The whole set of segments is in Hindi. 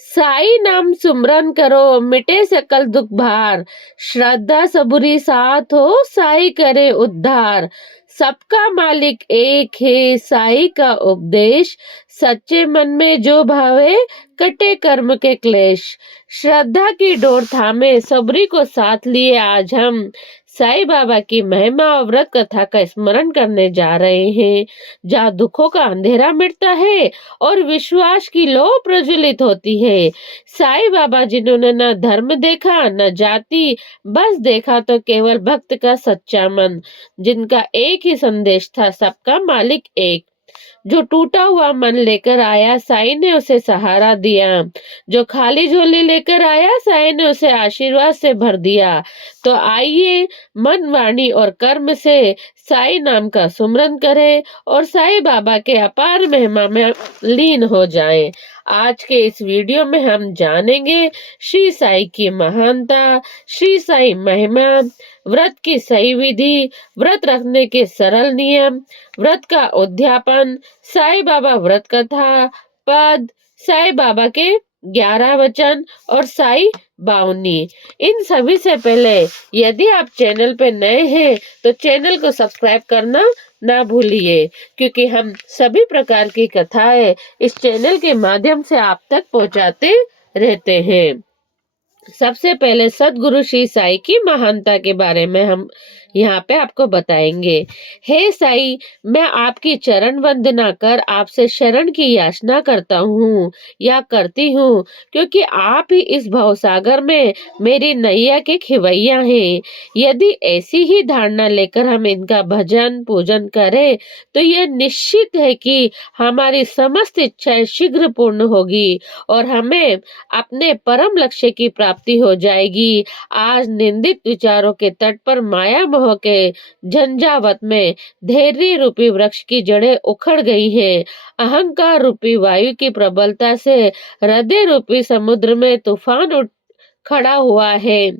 साई नाम सुमरन करो मिटे सकल दुख भार। श्रद्धा सबुरी साथ हो साई करे उद्धार। सबका मालिक एक है साई का उपदेश। सच्चे मन में जो भावे कटे कर्म के क्लेश। श्रद्धा की डोर थामे सबरी को साथ लिए आज हम साई बाबा की महिमा और व्रत कथा का स्मरण करने जा रहे हैं, जहाँ दुखों का अंधेरा मिटता है और विश्वास की लौ प्रज्वलित होती है। साईं बाबा जिन्होंने न धर्म देखा न जाति, बस देखा तो केवल भक्त का सच्चा मन, जिनका एक ही संदेश था, सबका मालिक एक। जो टूटा हुआ मन लेकर आया साईं ने उसे सहारा दिया। जो खाली झोली लेकर आया साईं ने उसे आशीर्वाद से भर दिया। तो आइए मन वाणी और कर्म से साईं नाम का सुमरन करें और साईं बाबा के अपार महिमा में लीन हो जाएं। आज के इस वीडियो में हम जानेंगे श्री साईं की महानता, श्री साईं महिमा, व्रत की सही विधि, व्रत रखने के सरल नियम, व्रत का उद्यापन, साईं बाबा व्रत कथा, पद, साईं बाबा के 11 वचन और साईं बावनी। इन सभी से पहले यदि आप चैनल पे नए हैं तो चैनल को सब्सक्राइब करना ना भूलिए, क्योंकि हम सभी प्रकार की कथाएं इस चैनल के माध्यम से आप तक पहुंचाते रहते हैं। सबसे पहले सदगुरु श्री साईं की महानता के बारे में हम यहाँ पे आपको बताएंगे। हे साईं, मैं आपकी चरण वंदना कर आपसे शरण की याचना करता हूँ या करती हूँ, क्योंकि आप ही इस भवसागर में मेरी नैया के खिवैया हैं। यदि ऐसी ही धारणा लेकर हम इनका भजन पूजन करें तो यह निश्चित है कि हमारी समस्त इच्छाएं शीघ्र पूर्ण होगी और हमें अपने परम लक्ष्य की प्राप्ति हो जाएगी। आज निंदित विचारों के तट पर माया मोह के झंझावत में धैर्य रूपी वृक्ष की जड़ें उखड़ गई हैं। अहंकार रूपी वायु की प्रबलता से हृदय रूपी समुद्र में तूफान उठ खड़ा हुआ है,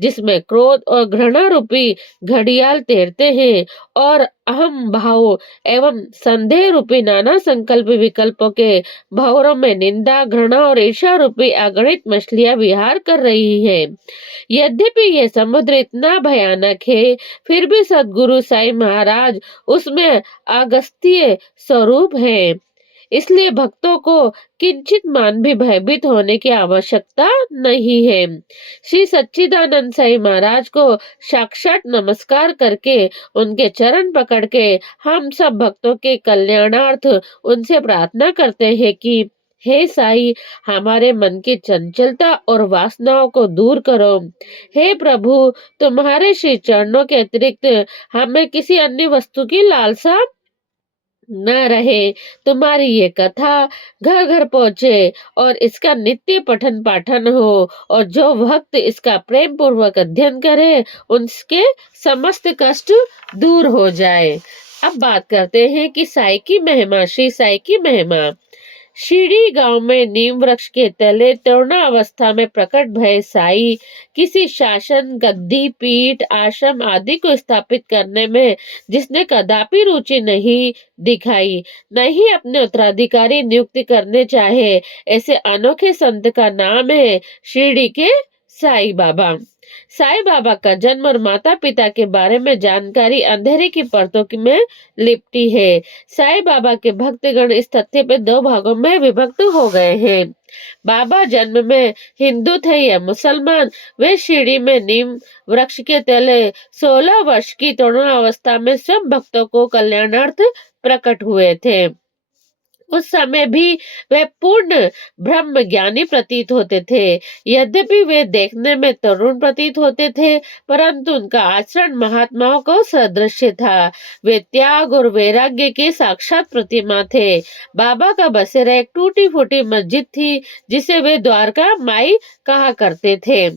जिसमें क्रोध और घृणा रूपी घड़ियाल तैरते हैं और अहम भाव एवं संदेह रूपी नाना संकल्प विकल्पों के भंवरों में निंदा घृणा और ईर्ष्या रूपी अगणित मछलियां विहार कर रही हैं। यद्यपि यह समुद्र इतना भयानक है, फिर भी सदगुरु साईं महाराज उसमें अगस्त्य स्वरूप है। इसलिए भक्तों को किंचित मान भी भयभीत होने की आवश्यकता नहीं है। श्री सच्चिदानंद साईं महाराज को साक्षात नमस्कार करके उनके चरण पकड़ के हम सब भक्तों के कल्याणार्थ उनसे प्रार्थना करते हैं कि हे साईं, हमारे मन की चंचलता और वासनाओं को दूर करो। हे प्रभु, तुम्हारे श्री चरणों के अतिरिक्त हमें किसी अन्य वस्तु की लालसा न रहे। तुम्हारी ये कथा घर घर पहुंचे और इसका नित्य पठन पाठन हो, और जो भक्त इसका प्रेम पूर्वक अध्ययन करे उनके समस्त कष्ट दूर हो जाए। अब बात करते हैं कि साईं की महिमा। श्री साईं की महिमा। शीरी गांव में नीम वृक्ष के तले तरुणा अवस्था में प्रकट भय साई किसी शासन गद्दी पीठ आश्रम आदि को स्थापित करने में जिसने कदापि रुचि नहीं दिखाई, न ही अपने उत्तराधिकारी नियुक्त करने चाहे, ऐसे अनोखे संत का नाम है शिरडी के साईं बाबा। साईं बाबा का जन्म और माता पिता के बारे में जानकारी अंधेरे की परतों में लिपटी है। साईं बाबा के भक्तगण इस तथ्य पे दो भागों में विभक्त हो गए हैं। बाबा जन्म में हिंदू थे या मुसलमान, वे शिरडी में नीम वृक्ष के तले 16 वर्ष की तरुण अवस्था में सब भक्तों को कल्याणार्थ प्रकट हुए थे। उस समय भी वे पूर्ण ब्रह्म ज्ञानी प्रतीत होते थे। यद्यपि वे देखने में तरुण प्रतीत होते थे, परंतु उनका आचरण महात्माओं को सदृश था। वे त्याग और वैराग्य की साक्षात प्रतिमा थे। बाबा का बसेरा एक टूटी फूटी मस्जिद थी, जिसे वे द्वारका माई कहा करते थे।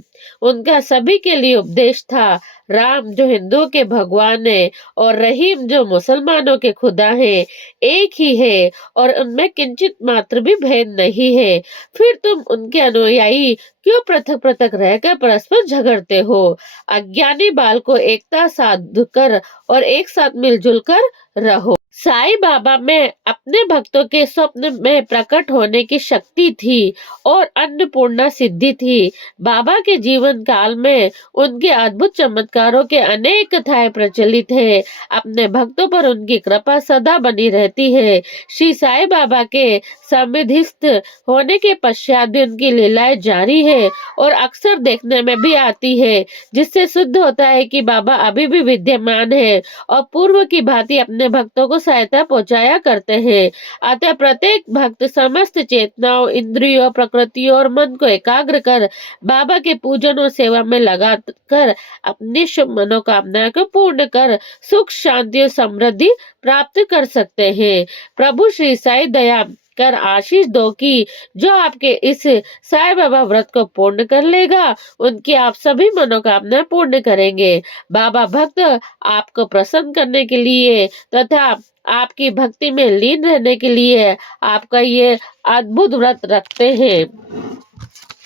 उनका सभी के लिए उपदेश था, राम जो हिंदुओं के भगवान है और रहीम जो मुसलमानों के खुदा है, एक ही है और उनमें किंचित मात्र भी भेद नहीं है। फिर तुम उनके अनुयायी क्यों पृथक पृथक रहकर परस्पर झगड़ते हो? अज्ञानी बाल को एकता साध कर और एक साथ मिलजुल कर रहो। साईं बाबा में अपने भक्तों के स्वप्न में प्रकट होने की शक्ति थी और अन्नपूर्णा सिद्धि थी। बाबा के जीवन काल में उनके अद्भुत चमत्कारों के अनेक कथाएं प्रचलित है। अपने भक्तों पर उनकी कृपा सदा बनी रहती है। श्री साईं बाबा के समाधिस्थ होने के पश्चात भी उनकी लीलाएं जारी है और अक्सर देखने में भी आती है, जिससे सिद्ध होता है कि बाबा अभी भी विद्यमान है और पूर्व की भांति अपने भक्तों को सहायता पहुंचाया करते हैं। अतः प्रत्येक भक्त समस्त चेतनाओं, इंद्रियों, प्रकृतियों और मन को एकाग्र कर बाबा के पूजन और सेवा में लगा कर अपनी शुभ मनोकामनाएं को पूर्ण कर सुख, शांति और समृद्धि प्राप्त कर सकते हैं। प्रभु श्री साईं दया कर आशीष दो कि जो आपके इस साईं बाबा व्रत को पूर्ण कर लेगा, उनकी आप सभी मनोकामनाएं पूर्ण करेंगे। बाबा भक्त आपको प्रसन्न करने के लिए तथा आपकी भक्ति में लीन रहने के लिए आपका ये अद्भुत व्रत रखते हैं।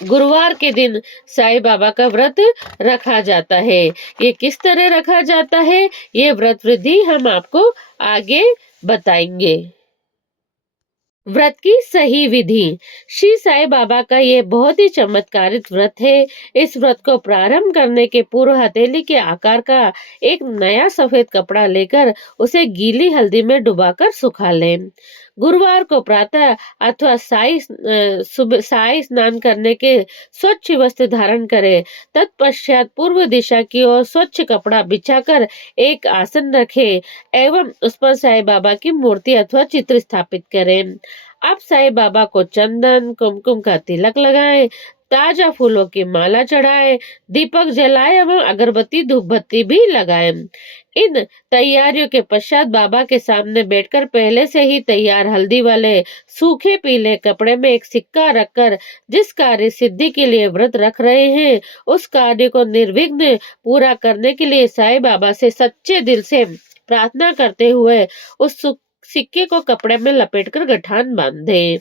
गुरुवार के दिन साईं बाबा का व्रत रखा जाता है। ये किस तरह रखा जाता है, ये व्रत विधि हम आपको आगे बताएंगे। व्रत की सही विधि। श्री साईं बाबा का ये बहुत ही चमत्कारित व्रत है। इस व्रत को प्रारंभ करने के पूर्व हथेली के आकार का एक नया सफेद कपड़ा लेकर उसे गीली हल्दी में डुबाकर सुखा लें। गुरुवार को प्रातः अथवा साई स्नान करने के स्वच्छ वस्त्र धारण करें। तत्पश्चात पूर्व दिशा की ओर स्वच्छ कपड़ा बिछाकर एक आसन रखें एवं उस पर साईं बाबा की मूर्ति अथवा चित्र स्थापित करें। अब साईं बाबा को चंदन, कुमकुम का तिलक लगाएं, ताजा फूलों की माला चढ़ाएं, दीपक जलाएं एवं अगरबत्ती धूप बत्ती भी लगाएं। इन तैयारियों के पश्चात बाबा के सामने बैठकर पहले से ही तैयार हल्दी वाले सूखे पीले कपड़े में एक सिक्का रखकर जिस कार्य सिद्धि के लिए व्रत रख रहे हैं, उस कार्य को निर्विघ्न पूरा करने के लिए साईं बाबा से सच्चे दिल से प्रार्थना करते हुए उस सिक्के को कपड़े में लपेटकर गठान बांधे।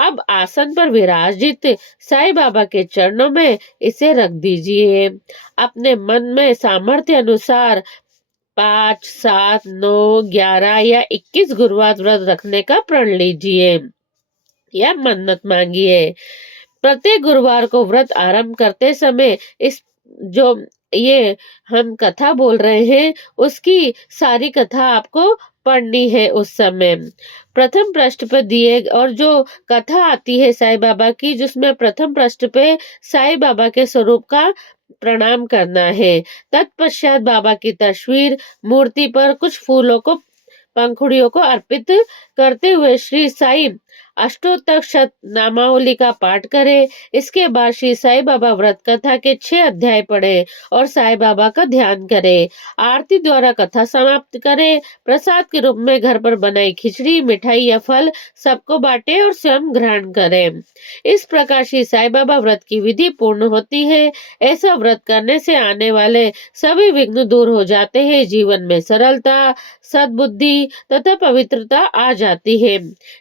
अब आसन पर विराजित साईं बाबा के चरणों में इसे रख दीजिए। अपने मन में सामर्थ्य अनुसार 5, 7, 9, 11 या 21 गुरुवार व्रत रखने का प्रण लीजिए या मन्नत मांगिए। प्रत्येक गुरुवार को व्रत आरंभ करते समय इस जो ये हम कथा बोल रहे हैं, उसकी सारी कथा आपको पढ़नी है उस समय। प्रथम पृष्ठ पे दिए और जो कथा आती है साईं बाबा की, जिसमें प्रथम पृष्ठ पे साईं बाबा के स्वरूप का प्रणाम करना है। तत्पश्चात बाबा की तस्वीर, मूर्ति पर कुछ फूलों को, पंखुड़ियों को अर्पित करते हुए श्री साईं अष्टोत्तर शत नामावली का पाठ करें। इसके बाद श्री साईं बाबा व्रत कथा के 6 अध्याय पढ़े और साईं बाबा का ध्यान करें। आरती द्वारा कथा समाप्त करें। प्रसाद के रूप में घर पर बनाई खिचड़ी, मिठाई या फल सबको बांटे और स्वयं ग्रहण करें। इस प्रकार श्री साईं बाबा व्रत की विधि पूर्ण होती है। ऐसा व्रत करने से आने वाले सभी विघ्न दूर हो जाते हैं। जीवन में सरलता, सद्बुद्धि तथा पवित्रता आ जाती है।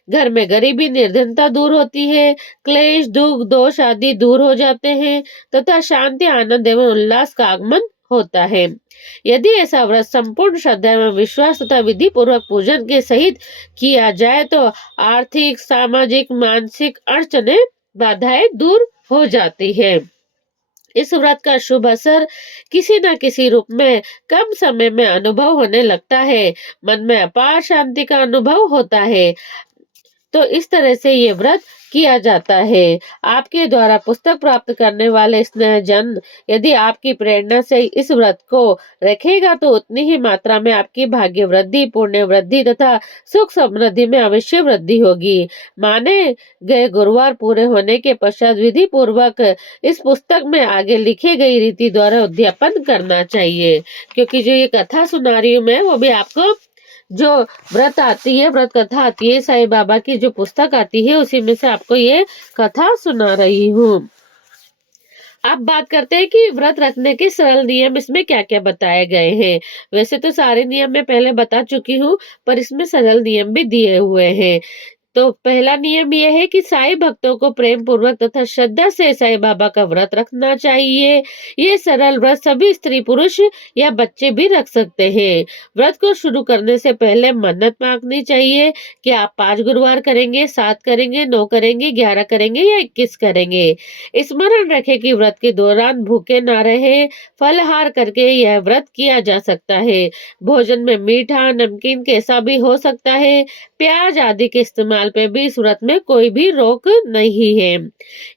घर में गरीबी, निर्धनता दूर होती है। क्लेश, दुख, दोष आदि दूर हो जाते हैं तथा शांति, आनंद एवं उल्लास का आगमन होता है। यदि ऐसा व्रत संपूर्ण श्रद्धा एवं विश्वास तथा विधि पूर्वक पूजन के सहित किया जाए तो आर्थिक, सामाजिक, मानसिक अड़चने, बाधाएं दूर हो जाती है। इस व्रत का शुभ असर किसी न किसी रूप में कम समय में अनुभव होने लगता है। मन में अपार शांति का अनुभव होता है। तो इस तरह से ये व्रत किया जाता है। आपके द्वारा पुस्तक प्राप्त करने वाले स्नेहजन यदि आपकी प्रेरणा से इस व्रत को रखेगा तो उतनी ही मात्रा में आपकी भाग्य वृद्धि, पुण्य वृद्धि तथा सुख समृद्धि में अवश्य वृद्धि होगी। माने गए गुरुवार पूरे होने के पश्चात विधि पूर्वक इस पुस्तक में आगे लिखी गई रीति द्वारा उद्यापन करना चाहिए, क्योंकि जो ये कथा सुना रही हूँ मैं, वो भी आपको जो व्रत आती है, व्रत कथा आती है, साईं बाबा की जो पुस्तक आती है, उसी में से आपको ये कथा सुना रही हूँ। अब बात करते हैं कि व्रत रखने के सरल नियम इसमें क्या क्या बताए गए हैं। वैसे तो सारे नियम मैं पहले बता चुकी हूँ, पर इसमें सरल नियम भी दिए हुए हैं। तो पहला नियम यह है कि साईं भक्तों को प्रेम पूर्वक तथा श्रद्धा से साईं बाबा का व्रत रखना चाहिए। ये सरल व्रत सभी स्त्री पुरुष या बच्चे भी रख सकते हैं। व्रत को शुरू करने से पहले मन्नत मांगनी चाहिए कि आप 5 गुरुवार करेंगे, 7 करेंगे, 9 करेंगे, 11 करेंगे या 21 करेंगे। स्मरण रखें कि व्रत के दौरान भूखे ना रहे, फलाहार करके यह व्रत किया जा सकता है। भोजन में मीठा, नमकीन कैसा भी हो सकता है। प्याज आदि के इस्तेमाल पे भी इस व्रत में कोई भी रोक नहीं है।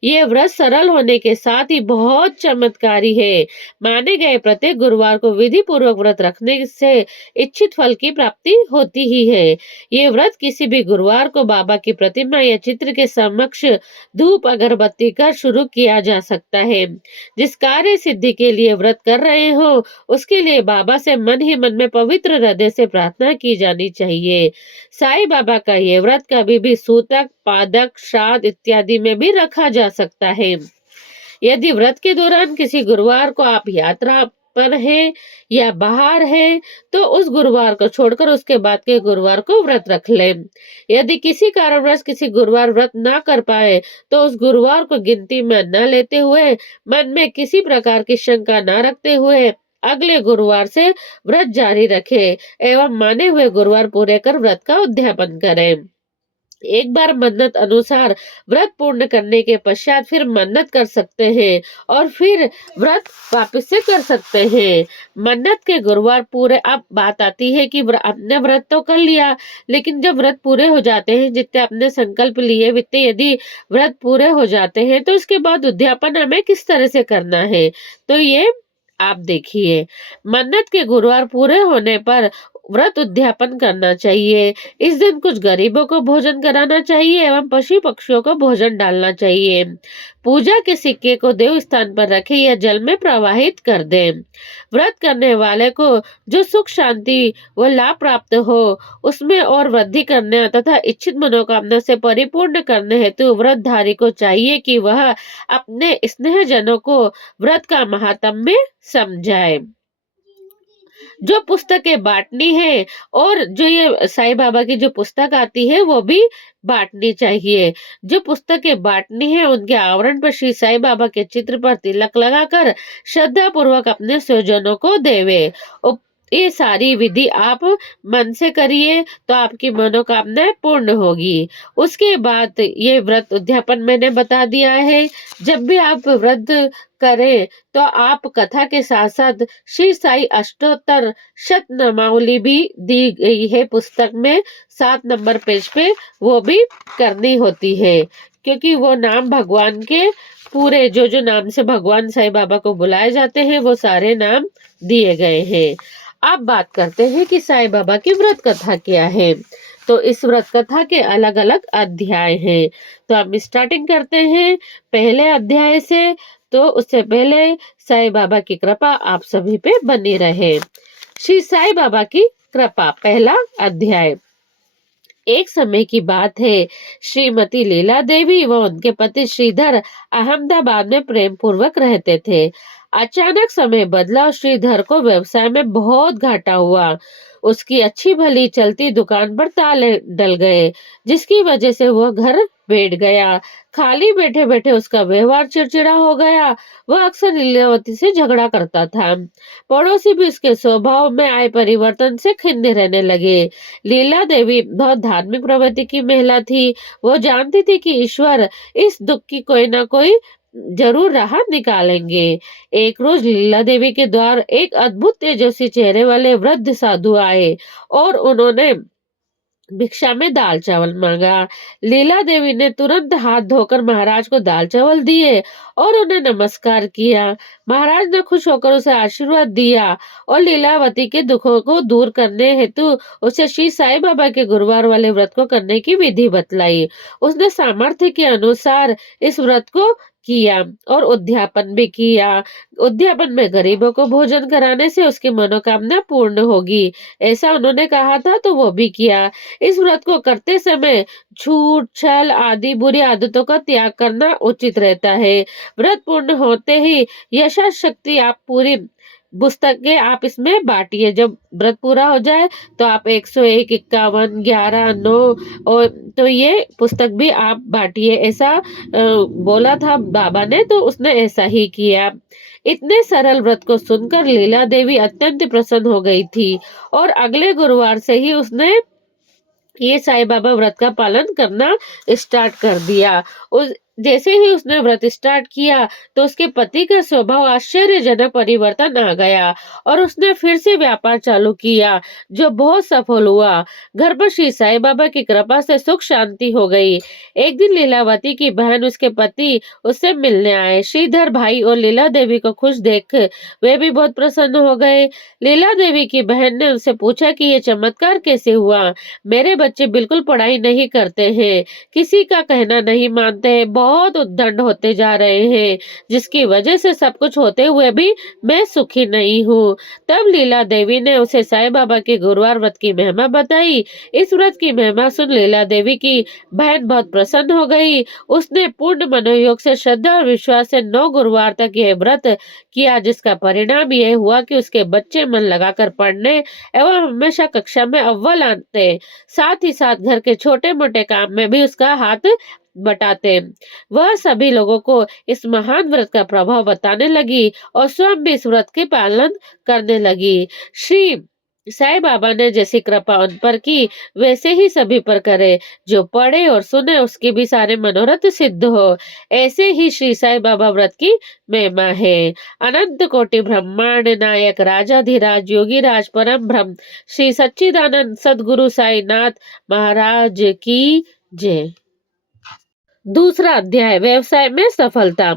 ये व्रत सरल होने के साथ ही बहुत चमत्कारी है। माने गए प्रत्येक गुरुवार को विधि पूर्वक व्रत रखने से इच्छित फल की प्राप्ति होती ही है। ये व्रत किसी भी गुरुवार को बाबा की प्रतिमा या चित्र के समक्ष धूप अगरबत्ती कर शुरू किया जा सकता है। जिस कार्य सिद्धि के लिए व्रत कर रहे हो उसके लिए बाबा से मन ही मन में पवित्र हृदय से प्रार्थना की जानी चाहिए। साईं बाबा का ये व्रत कभी भी सूतक, पादक, श्राद्ध इत्यादि में भी रखा जा सकता है। यदि व्रत के दौरान किसी गुरुवार को आप यात्रा पर हैं या बाहर हैं, तो उस गुरुवार को छोड़कर उसके बाद के गुरुवार को व्रत रख लें। यदि किसी कारणवश किसी गुरुवार व्रत ना कर पाए, तो उस गुरुवार को गिनती में न लेते हुए, मन में किसी प्रकार की शंका न रखते हुए अगले गुरुवार से व्रत जारी रखें एवं माने हुए गुरुवार पूरे कर व्रत का उद्यापन करें। एक बार मन्नत अनुसार व्रत पूर्ण करने के पश्चात फिर मन्नत कर सकते हैं और फिर व्रत वापस से कर सकते हैं। मन्नत के गुरुवार पूरे, अब बात आती है कि आपने व्रत तो कर लिया, लेकिन जब व्रत पूरे हो जाते हैं, जितने आपने संकल्प लिए वित्ते यदि व्रत पूरे हो जाते हैं, तो उसके बाद उद्यापन हमें किस तरह से करना है, तो ये आप देखिए। मन्नत के गुरुवार पूरे होने पर व्रत उद्यापन करना चाहिए। इस दिन कुछ गरीबों को भोजन कराना चाहिए एवं पशु पक्षियों को भोजन डालना चाहिए। पूजा के सिक्के को देव स्थान पर रखें या जल में प्रवाहित कर दें। व्रत करने वाले को जो सुख शांति व लाभ प्राप्त हो उसमें और वृद्धि करने तथा इच्छित मनोकामना से परिपूर्ण करने हेतु व्रतधारी को चाहिए कि वह अपने स्नेहजनों को व्रत का महात्म्य समझाए। जो पुस्तकें बांटनी है और जो ये साईं बाबा की जो पुस्तक आती है वो भी बांटनी चाहिए। जो पुस्तकें बांटनी है उनके आवरण पर श्री साईं बाबा के चित्र पर तिलक लगाकर श्रद्धा पूर्वक अपने स्वजनों को देवे। ये सारी विधि आप मन से करिए तो आपकी मनोकामनाएं पूर्ण होगी। उसके बाद ये व्रत उद्यापन मैंने बता दिया है। जब भी आप व्रत करें तो आप कथा के साथ साथ श्री साई अष्टोत्तर शतनामावली भी दी गई है पुस्तक में 7 नंबर पेज पे, वो भी करनी होती है क्योंकि वो नाम भगवान के पूरे जो जो नाम से भगवान साईं बाबा को बुलाए जाते हैं वो सारे नाम दिए गए हैं। अब बात करते हैं कि साईं बाबा की व्रत कथा क्या है। तो इस व्रत कथा के अलग अलग अध्याय हैं। तो हम स्टार्टिंग करते हैं पहले अध्याय से। तो उससे पहले साईं बाबा की कृपा आप सभी पे बनी रहे। श्री साईं बाबा की कृपा, पहला अध्याय। एक समय की बात है, श्रीमती लीला देवी व उनके पति श्रीधर अहमदाबाद में प्रेम पूर्वक रहते थे। अचानक समय बदला और श्रीधर को व्यवसाय में बहुत घाटा हुआ। उसकी अच्छी भली चलती दुकान पर ताले डल गए, जिसकी वजह से वह घर बैठ गया। खाली बैठे बैठे उसका व्यवहार चिड़चिड़ा हो गया। वह अक्सर लीलावती से झगड़ा करता था। पड़ोसी भी उसके स्वभाव में आए परिवर्तन से खिन्न रहने लगे। लीला देवी बहुत धार्मिक प्रवृत्ति की महिला थी। वो जानती थी कि ईश्वर इस दुख की कोई ना कोई जरूर राह निकालेंगे। एक रोज लीला देवी के द्वार एक अद्भुत तेजस्वी चेहरे वाले वृद्ध साधु आए और उन्होंने भिक्षा में दाल चावल मांगा। लीला देवी ने तुरंत हाथ धोकर महाराज को दाल चावल दिए और उन्हें नमस्कार किया। महाराज ने खुश होकर उसे आशीर्वाद दिया और लीलावती के दुखों को दूर करने हेतु उसे श्री साईं बाबा के गुरुवार वाले व्रत को करने की विधि बतलाई। उसने सामर्थ्य के अनुसार इस व्रत को किया और उद्यापन भी किया। उद्यापन में गरीबों को भोजन कराने से उसकी मनोकामना पूर्ण होगी, ऐसा उन्होंने कहा था, तो वो भी किया। इस व्रत को करते समय झूठ, छल आदि बुरी आदतों का त्याग करना उचित रहता है। व्रत पूर्ण होते ही यशाशक्ति आप पूरी पुस्तकें आप इसमें बाँटिए। जब व्रत पूरा हो जाए तो आप 101, 51, 11, 9 और तो ये पुस्तक भी आप बाँटिए। ऐसा बोला था बाबा ने, तो उसने ऐसा ही किया। इतने सरल व्रत को सुनकर लीला देवी अत्यंत प्रसन्न हो गई थी और अगले गुरुवार से ही उसने ये साईं बाबा व्रत का पालन करना स्टार्ट कर दिया। उस जैसे ही उसने व्रत स्टार्ट किया तो उसके पति का स्वभाव आश्चर्यजनक परिवर्तन आ गया और उसने फिर से व्यापार चालू किया, जो बहुत सफल हुआ। घर पर श्री साईं बाबा की कृपा से सुख शांति हो गई। एक दिन लीलावती की बहन उसके पति उससे मिलने आए। श्रीधर भाई और लीला देवी को खुश देख वे भी बहुत प्रसन्न हो गए। लीला देवी की बहन ने उनसे पूछा कि ये चमत्कार कैसे हुआ। मेरे बच्चे बिल्कुल पढ़ाई नहीं करते हैं, किसी का कहना नहीं मानते हैं, बहुत उद्दंड होते जा रहे हैं, जिसकी वजह से सब कुछ होते हुए भी मैं सुखी नहीं हूँ। तब लीला देवी ने उसे साईं बाबा के गुरुवार व्रत की महिमा बताई। इस व्रत की महिमा सुन लीला देवी की बहन बहुत प्रसन्न हो गई। उसने पूर्ण मनोयोग से, श्रद्धा और विश्वास से 9 गुरुवार तक यह व्रत किया, जिसका परिणाम यह हुआ कि उसके बच्चे मन लगाकर पढ़ने एवं हमेशा कक्षा में अव्वल आते। साथ ही साथ घर के छोटे-मोटे काम में भी उसका हाथ बटाते। वह सभी लोगों को इस महान व्रत का प्रभाव बताने लगी और स्वयं भी इस व्रत के पालन करने लगी। श्री साईं बाबा ने जैसी कृपा उन पर की, वैसे ही सभी पर करे। जो पढ़े और सुने उसके भी सारे मनोरथ सिद्ध हो। ऐसे ही श्री साईं बाबा व्रत की महिमा है। अनंत कोटि ब्रह्मांड नायक राजाधिराज योगीराज परम ब्रह्म श्री सच्चिदानंद सद्गुरु साईनाथ महाराज की जय। दूसरा अध्याय, व्यवसाय में सफलता।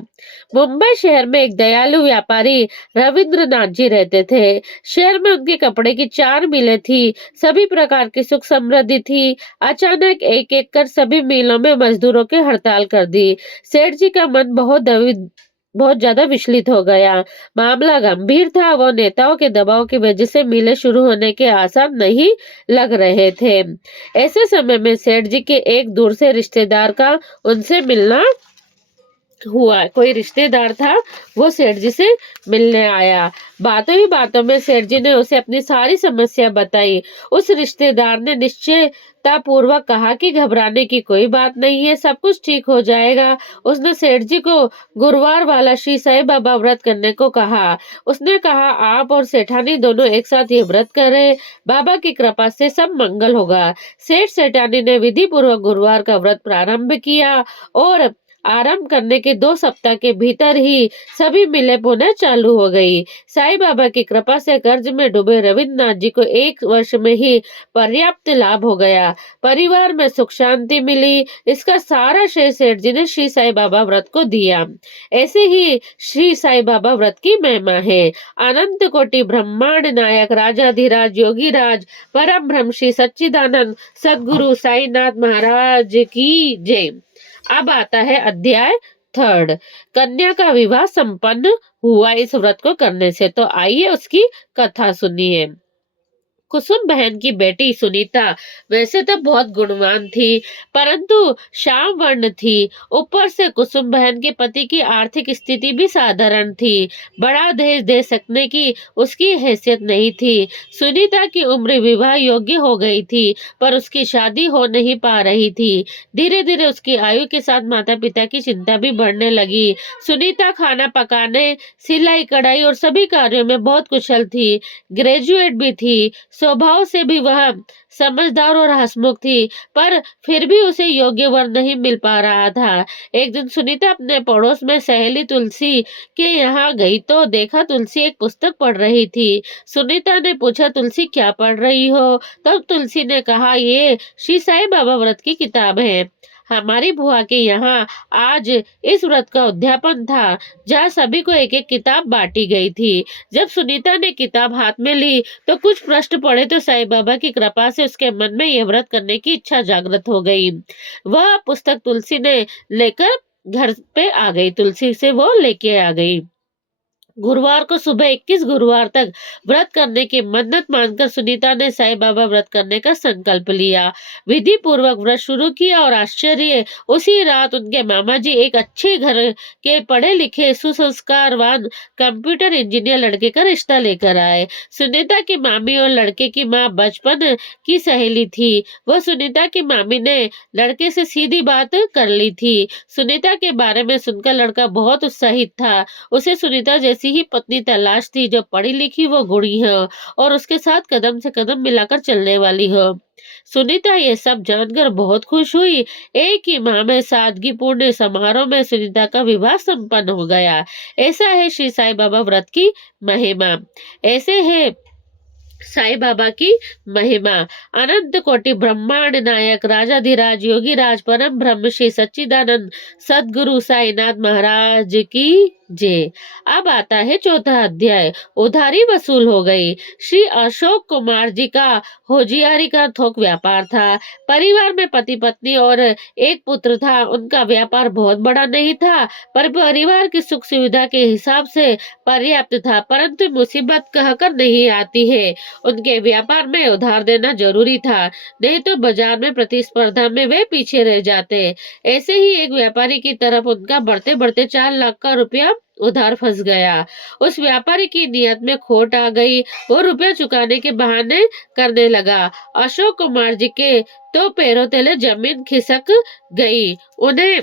मुंबई शहर में एक दयालु व्यापारी रविंद्रनाथ जी रहते थे। शहर में उनके कपड़े की 4 मिलें थी। सभी प्रकार की सुख समृद्धि थी। अचानक एक एक कर सभी मिलों में मजदूरों की हड़ताल कर दी। सेठ जी का मन बहुत ज्यादा विचलित हो गया। मामला गंभीर था। वो नेताओं के दबाव की वजह से मिलें शुरू होने के आसार नहीं लग रहे थे। ऐसे समय में सेठ जी के एक दूर से रिश्तेदार का उनसे मिलना हुआ। कोई रिश्तेदार था, वो सेठ जी से मिलने आया। बातों ही बातों में सेठ जी ने उसे अपनी सारी समस्या बताई। उस रिश्तेदार ने निश्चयता पूर्वक कहा कि घबराने की कोई बात नहीं है, सब कुछ ठीक हो जाएगा। उसने सेठ जी को गुरुवार वाला श्री साईं बाबा व्रत करने को कहा। उसने कहा, आप और सेठानी दोनों एक साथ ये व्रत करें, बाबा की कृपा से सब मंगल होगा। सेठ सेठानी ने विधि पूर्वक गुरुवार का व्रत प्रारंभ किया और आरंभ करने के 2 सप्ताह के भीतर ही सभी मिलें पुनः चालू हो गई। साईं बाबा की कृपा से कर्ज में डूबे रविन्द्रनाथ जी को 1 वर्ष में ही पर्याप्त लाभ हो गया। परिवार में सुख शांति मिली। इसका सारा श्रेय सेठ जी ने श्री साईं बाबा व्रत को दिया। ऐसे ही श्री साईं बाबा व्रत की महिमा है। अनंत कोटि ब्रह्मांड नायक राजाधिराज योगीराज परम ब्रह्म श्री सच्चिदानंद सद्गुरु साईनाथ महाराज की जय। अब आता है अध्याय 3। कन्या का विवाह संपन्न हुआ इस व्रत को करने से। तो आइए उसकी कथा सुनिए। कुसुम बहन की बेटी सुनीता वैसे तो बहुत गुणवान थी, परंतु श्याम वर्ण थी। ऊपर से कुसुम बहन के पति की आर्थिक स्थिति भी साधारण थी। बड़ा दहेज दे सकने की उसकी हैसियत नहीं थी। सुनीता की उम्र विवाह योग्य हो गई थी, पर उसकी शादी हो नहीं पा रही थी। धीरे धीरे उसकी आयु के साथ माता पिता की चिंता भी बढ़ने लगी। सुनीता खाना पकाने, सिलाई कढ़ाई और सभी कार्यों में बहुत कुशल थी। ग्रेजुएट भी थी। स्वभाव से भी वह समझदार और हंसमुख थी, पर फिर भी उसे योग्य वर नहीं मिल पा रहा था। एक दिन सुनीता अपने पड़ोस में सहेली तुलसी के यहाँ गई तो देखा तुलसी एक पुस्तक पढ़ रही थी। सुनीता ने पूछा, तुलसी क्या पढ़ रही हो? तब तुलसी ने कहा, ये श्री साईं बाबा व्रत की किताब है। हमारी बुआ के यहाँ आज इस व्रत का उद्यापन था, जहाँ सभी को एक एक किताब बांटी गई थी। जब सुनीता ने किताब हाथ में ली तो कुछ प्रश्न पढ़े तो साईं बाबा की कृपा से उसके मन में यह व्रत करने की इच्छा जागृत हो गई। वह पुस्तक तुलसी ने लेकर घर पे आ गई। तुलसी से वो लेके आ गई। गुरुवार को सुबह 21 गुरुवार तक व्रत करने की मन्नत मानकर सुनीता ने साईं बाबा व्रत करने का संकल्प लिया। विधि पूर्वक व्रत शुरू किया और आश्चर्य, उसी रात उनके मामा जी एक अच्छे घर के पढ़े लिखे सुसंस्कारवान कंप्यूटर इंजीनियर लड़के का रिश्ता लेकर आए। सुनीता की मामी और लड़के की माँ बचपन की सहेली थी। वह सुनीता की मामी ने लड़के से सीधी बात कर ली थी। सुनीता के बारे में सुनकर लड़का बहुत उत्साहित था। उसे सुनीता जैसी ही पत्नी तलाश थी, जो पढ़ी लिखी वो गुणी हो और उसके साथ कदम से कदम मिलाकर चलने वाली हो। सुनीता ये सब जानकर बहुत खुश हुई। एक ही माह में सादगीपूर्ण समारोह में सुनीता का विवाह संपन्न हो गया। ऐसा है श्री साईं बाबा व्रत की महिमा। ऐसे है साईं बाबा की महिमा। अनंत कोटि ब्रह्मांड नायक राजाधिराज योगीराज परम ब्रह्म श्री सच्चिदानंद सदगुरु साईनाथ महाराज की जय। अब आता है चौथा अध्याय। उधारी वसूल हो गई। श्री अशोक कुमार जी का होजियारी का थोक व्यापार था। परिवार में पति पत्नी और एक पुत्र था। उनका व्यापार बहुत बड़ा नहीं था, पर परिवार की सुख सुविधा के हिसाब से पर्याप्त था, परंतु मुसीबत कहकर नहीं आती है। उनके व्यापार में उधार देना जरूरी था, नहीं तो बाजार में प्रतिस्पर्धा में वे पीछे रह जाते। ऐसे ही एक व्यापारी की तरफ उनका बढ़ते बढ़ते 4 लाख का रुपया उधार फंस गया। उस व्यापारी की नियत में खोट आ गई। वो रुपया चुकाने के बहाने करने लगा। अशोक कुमार जी के तो पैरों तले जमीन खिसक गई। उन्हें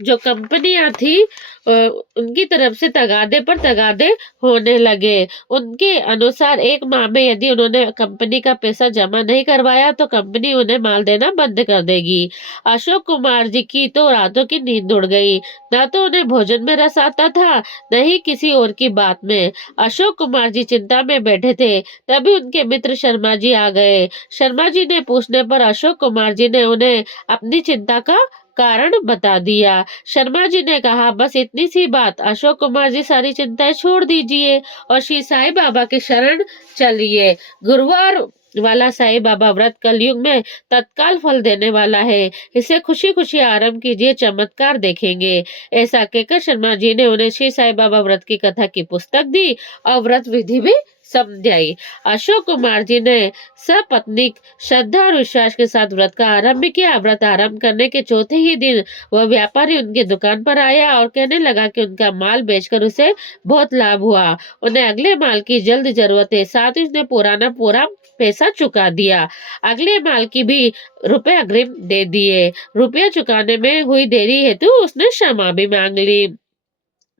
जो कंपनियां थी उनकी तरफ से तगादे पर तगादे होने लगे। उनके अनुसार एक माह में यदि उन्होंने कंपनी का पैसा जमा नहीं करवाया तो कंपनी उन्हें माल देना बंद कर देगी। अशोक कुमार जी की तो रातों की नींद उड़ गई। न तो उन्हें भोजन में रस आता था, न ही किसी और की बात में। अशोक कुमार जी चिंता में बैठे थे, तभी उनके मित्र शर्मा जी आ गए। शर्मा जी ने पूछने पर अशोक कुमार जी ने उन्हें अपनी चिंता का कारण बता दिया। शर्मा जी ने कहा, बस इतनी सी बात, अशोक कुमार जी सारी चिंताएं छोड़ दीजिए और श्री साईं बाबा के शरण चलिए। गुरुवार वाला साईं बाबा व्रत कलयुग में तत्काल फल देने वाला है। इसे खुशी खुशी आरंभ कीजिए, चमत्कार देखेंगे। ऐसा कहकर शर्मा जी ने उन्हें श्री साईं बाबा व्रत की कथा की पुस्तक दी और व्रत विधि भी समझाई। अशोक कुमार जी ने सपत्नीक श्रद्धा और विश्वास के साथ व्रत का आरंभ किया। व्रत आरंभ करने के चौथे ही दिन वह व्यापारी उनकी दुकान पर आया और कहने लगा कि उनका माल बेचकर उसे बहुत लाभ हुआ। उन्हें अगले माल की जल्द जरूरत है, साथ ही उसने पुराना पूरा पैसा चुका दिया। अगले माल की भी रुपए अग्रिम दे दिए। रुपया चुकाने में हुई देरी हेतु उसने क्षमा भी मांग ली।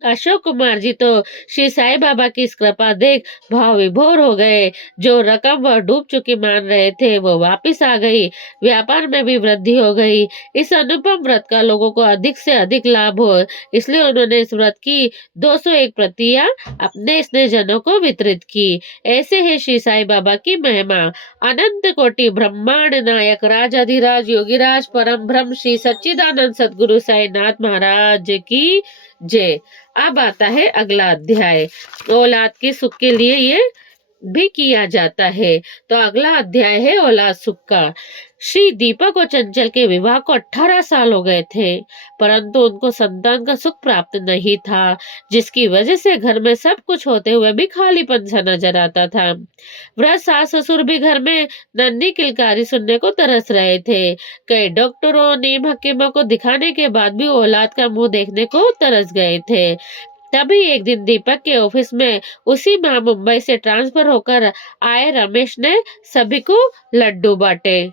अशोक कुमार जी तो श्री साईं बाबा की इस कृपा देख भाव विभोर हो गए। जो रकम वह डूब चुकी मान रहे थे वो वापस आ गई। व्यापार में भी वृद्धि हो गई। इस अनुपम व्रत का लोगों को अधिक से अधिक लाभ हो, इसलिए उन्होंने इस व्रत की 201 प्रतियां अपने स्नेहजनों को वितरित की। ऐसे है श्री साईं बाबा की महिमा। अनंत कोटि ब्रह्मांड नायक राजाधिराज योगीराज परम ब्रह्म श्री सच्चिदानंद सदगुरु साईनाथ महाराज की जय। अब आता है अगला अध्याय। औलाद के सुख के लिए ये भी किया जाता है। तो अगला अध्याय है औलाद सुख का। श्री दीपक और चंचल के विवाह को 18 साल हो गए थे, परंतु उनको संतान का सुख प्राप्त नहीं था, जिसकी वजह से घर में सब कुछ होते हुए भी खालीपन सा नजर आता था। वृद्ध सास ससुर भी घर में नन्ही किलकारी सुनने को तरस रहे थे। कई डॉक्टरों नीम हकीमों को दिखाने के बाद भी औलाद का मुंह देखने को तरस गए थे। तभी एक दिन दीपक के ऑफिस में उसी माह मुंबई से ट्रांसफर होकर आए रमेश ने सभी को लड्डू बांटे।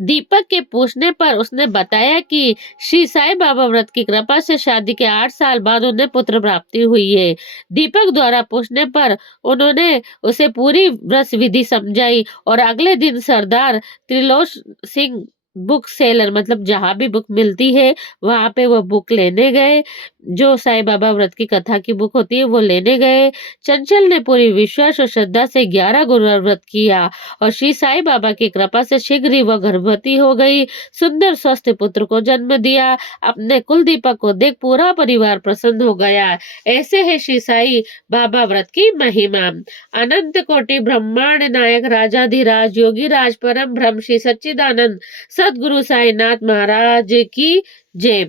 दीपक के पूछने पर उसने बताया कि श्री साईं बाबा व्रत की कृपा से शादी के 8 साल बाद उन्हें पुत्र प्राप्ति हुई है। दीपक द्वारा पूछने पर उन्होंने उसे पूरी व्रत विधि समझाई और अगले दिन सरदार त्रिलोच सिंह बुक सेलर, मतलब जहाँ भी बुक मिलती है वहां पे वो बुक लेने गए। जो साईं बाबा व्रत की कथा की बुक होती है वो लेने गए। चंचल ने पूरी विश्वास और श्रद्धा से 11 गुरुवार व्रत किया और श्री साईं बाबा की कृपा से शीघ्र ही वह गर्भवती हो गई। सुंदर स्वस्थ पुत्र को जन्म दिया। अपने कुल दीपक को देख पूरा परिवार प्रसन्न हो गया। ऐसे है श्री साईं बाबा व्रत की महिमा। अनंत कोटि ब्रह्मांड नायक राजाधिराज योगीराज परम ब्रह्म श्री सच्चिदानंद सद्गुरु साईनाथ महाराज की जय।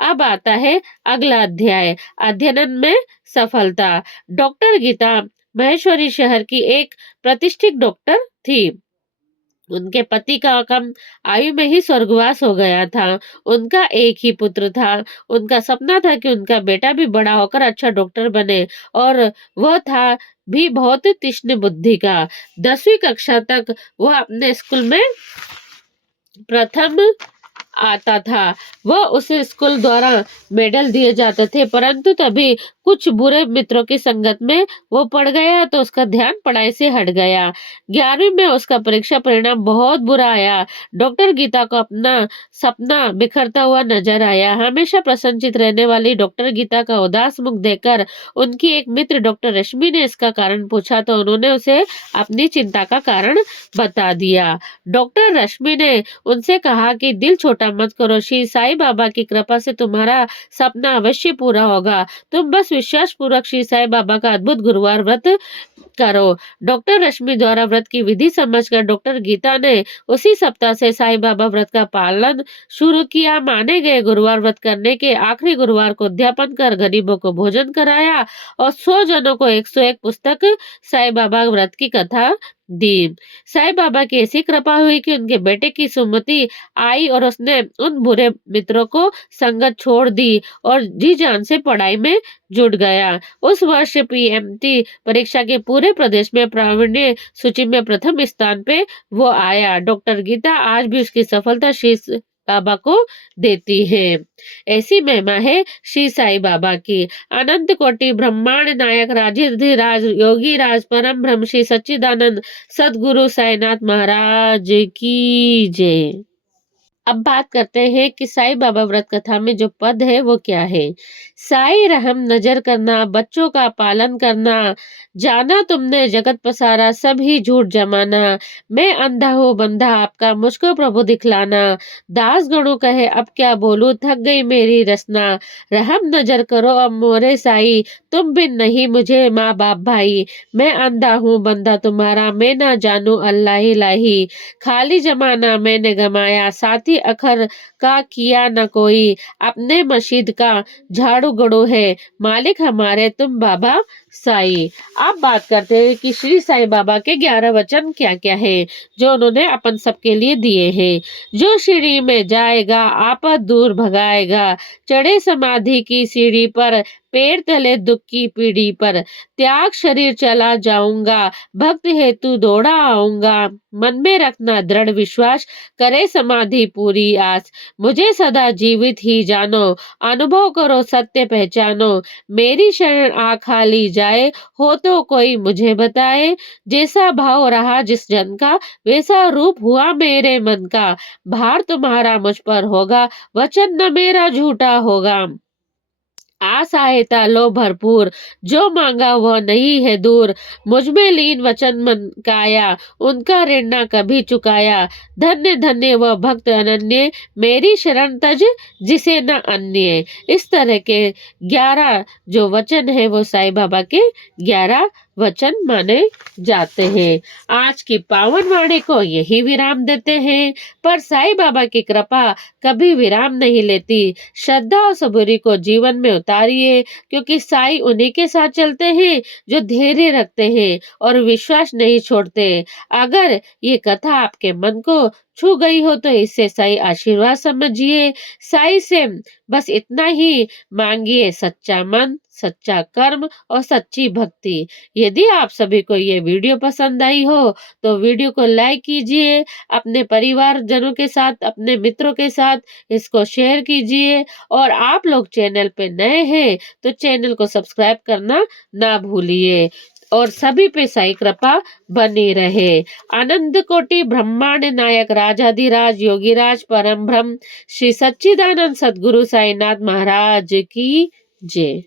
अब आता है अगला अध्याय, अध्ययन में सफलता। डॉक्टर गीता महेश्वरी शहर की एक प्रतिष्ठित डॉक्टर थी। उनके पति का कम आयु में ही स्वर्गवास हो गया था। उनका एक ही पुत्र था। उनका सपना था कि उनका बेटा भी बड़ा होकर अच्छा डॉक्टर बने, और वह था भी बहुत तीक्ष्ण बुद्धि का। 10वीं कक्षा तक वह अपने स्कूल में प्रथम आता था। वह उसे स्कूल द्वारा मेडल दिए जाते थे, परंतु तभी कुछ बुरे मित्रों की संगत में वो पड़ गया तो उसका ध्यान पढ़ाई से हट गया। 11वीं में उसका परीक्षा परिणाम बहुत बुरा आया। डॉक्टर गीता को अपना सपना बिखरता हुआ नजर आया। हमेशा प्रसन्नचित रहने वाली डॉक्टर गीता का उदास मुख देखकर उनकी एक मित्र डॉक्टर रश्मि ने इसका कारण पूछा तो उन्होंने उसे अपनी चिंता का कारण बता दिया। डॉक्टर रश्मि ने उनसे कहा कि दिल छोटा मत करो, श्री साईं बाबा की कृपा से तुम्हारा सपना अवश्य पूरा होगा। तुम बस विश्वास पूर्वक श्री साईं बाबा का अद्भुत गुरुवार व्रत करो। डॉक्टर रश्मि द्वारा व्रत की विधि समझकर डॉक्टर गीता ने उसी सप्ताह से साईं बाबा व्रत का पालन शुरू किया। माने गए गुरुवार व्रत करने के आखिरी गुरुवार को उद्यापन कर गरीबों को भोजन कराया और 100 जनों को 101 पुस्तक साईं बाबा व्रत की कथा दी। साईं बाबा की ऐसी कृपा हुई कि उनके बेटे की सुमति आई और उसने उन बुरे मित्रों को संगत छोड़ दी और जी जान से पढ़ाई में जुट गया। उस वर्ष पीएमटी परीक्षा के पूरे प्रदेश में प्रावीण्य सूची में प्रथम स्थान पे वो आया। डॉक्टर गीता आज भी उसकी सफलता श्री बाबा को देती है। ऐसी महिमा है श्री साईं बाबा की। अनंत कोटि ब्रह्मांड नायक राज योगी राज परम ब्रह्म श्री सच्चिदानंद सद्गुरु साईनाथ महाराज की जय। अब बात करते हैं कि साईं बाबा व्रत कथा में जो पद है वो क्या है। साईं रहम नजर करना, बच्चों का पालन करना, जाना तुमने जगत पसारा, सभी झूठ जमाना, मैं अंधा हूँ बंधा आपका, मुझको प्रभु दिखलाना, दास गणों कहे अब क्या बोलूं, थक गई मेरी रसना, रहम नजर करो अब मोरे साईं, तुम बिन नहीं मुझे माँ बाप भाई, मैं अंधा हूँ बंधा तुम्हारा, मैं ना जानू अल्लाह ही लाही, खाली जमाना मैंने गमाया, साथी अखर का किया न कोई, अपने मस्जिद का झाड़ू गड़ो है, मालिक हमारे तुम बाबा साईं। अब बात करते हैं कि श्री साईं बाबा के 11 वचन क्या क्या है जो उन्होंने अपन सबके लिए दिए हैं। जो सीढ़ी में जाएगा आपद दूर भगाएगा, चढ़े समाधि की सीढ़ी पर, पैर तले दुख की पीढ़ी पर, त्याग शरीर चला जाऊंगा, भक्त हेतु दौड़ा आऊंगा, मन में रखना दृढ़ विश्वास, करे समाधि पूरी आस, मुझे सदा जीवित ही जानो, अनुभव करो सत्य पहचानो, मेरी शरण आ खाली जाए, हो तो कोई मुझे बताए, जैसा भाव रहा जिस जन का, वैसा रूप हुआ मेरे मन का, भार तुम्हारा मुझ पर होगा, वचन न मेरा झूठा होगा, सहायता लो भरपूर, जो मांगा वह नहीं है दूर, मुझ में लीन वचन मन काया, उनका ऋण न कभी चुकाया, धन्य धन्य वह भक्त अनन्य, मेरी शरण तज जिसे न अन्य। इस तरह के 11 जो वचन है वो साईं बाबा के 11 वचन माने जाते हैं। आज की पावन वाणी को यही विराम देते हैं, पर साईं बाबा की कृपा कभी विराम नहीं लेती। श्रद्धा और सबूरी को जीवन में उतारिए, क्योंकि साईं उन्हीं के साथ चलते हैं जो धैर्य रखते हैं और विश्वास नहीं छोड़ते। अगर ये कथा आपके मन को छू गई हो तो इससे साईं आशीर्वाद समझिए। साईं से बस इतना ही मांगिए, सच्चा मन, सच्चा कर्म और सच्ची भक्ति। यदि आप सभी को ये वीडियो पसंद आई हो तो वीडियो को लाइक कीजिए, अपने परिवारजनों के साथ, अपने मित्रों के साथ इसको शेयर कीजिए, और आप लोग चैनल पे नए हैं तो चैनल को सब्सक्राइब करना ना भूलिए, और सभी पे साईं कृपा बनी रहे। आनंद कोटि ब्रह्मांड नायक राजाधिराज योगीराज परम ब्रह्म श्री सच्चिदानंद सद्गुरु साईनाथ महाराज की जय।